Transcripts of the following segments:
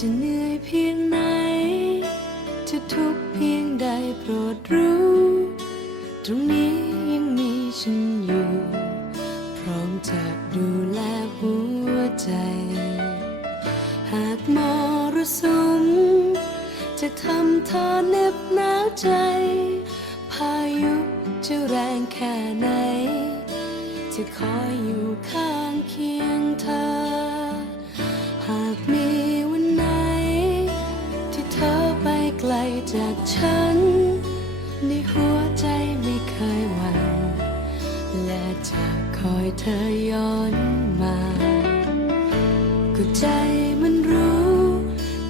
จะเหนื่อยเพียงไหน จะทุกข์เพียงใดโปรดรู้ ตรงนี้ยังมีฉันอยู่ พร้อมจะดูแลหัวใจ หากมรสุมจะทำเธอเน็บหนาวใจ พายุจะแรงแค่ไหน จะคอยอยู่ข้างเคียงเธอ หากมี หัวใจไม่เคยหวั่นและจะคอยเธอย้อนมาก็ใจมันรู้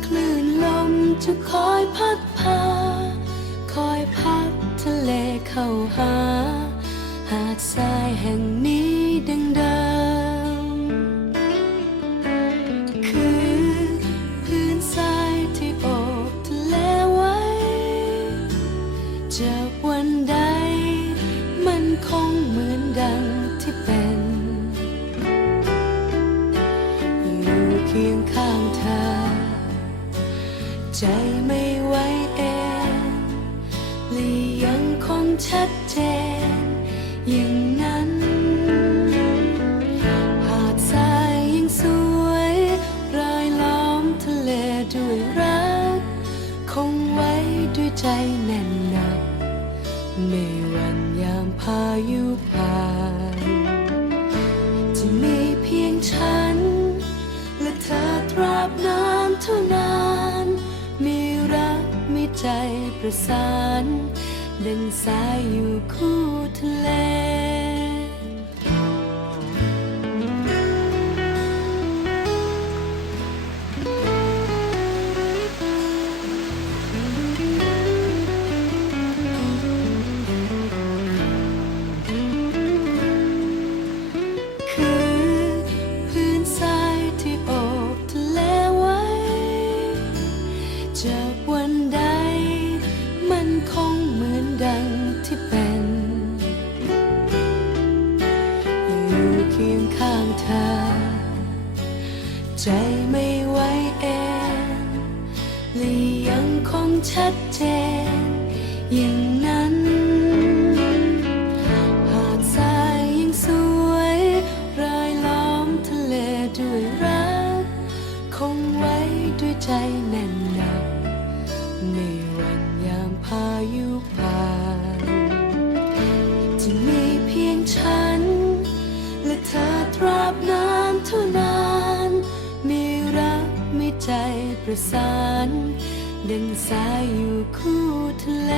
คลื่นลมจะคอยพัดพา คอยพัดทะเลเข้าหา หาดทรายแห่งนี้ดังเดิม คือพื้นทรายที่โอบทะเลไว้จาก วันใด มันคงเหมือนดังที่เป็น อยู่เคียงข้างเธอ ใจไม่ไหวเองและยังคงชัดเจน อย่างนั้นหาดทรายยังสวยรายล้อมทะเลด้วยรัก คงไว้ด้วยใจแน่น หนักไม่วันยามพายุผ่านจะมีเพียงฉัน และเธอตราบนานเท่านาน มีรักมีใจประสาน ดังสายอยู่คู่ทะเล ใจไม่ไหวเองและยังคงชัดเจน อย่างนั้น หาดทรายยังสวยรายล้อมทะเลด้วยรัก คงไว้ด้วยใจแน่น ใจประสาน ดังสายอยู่คู่ทะเล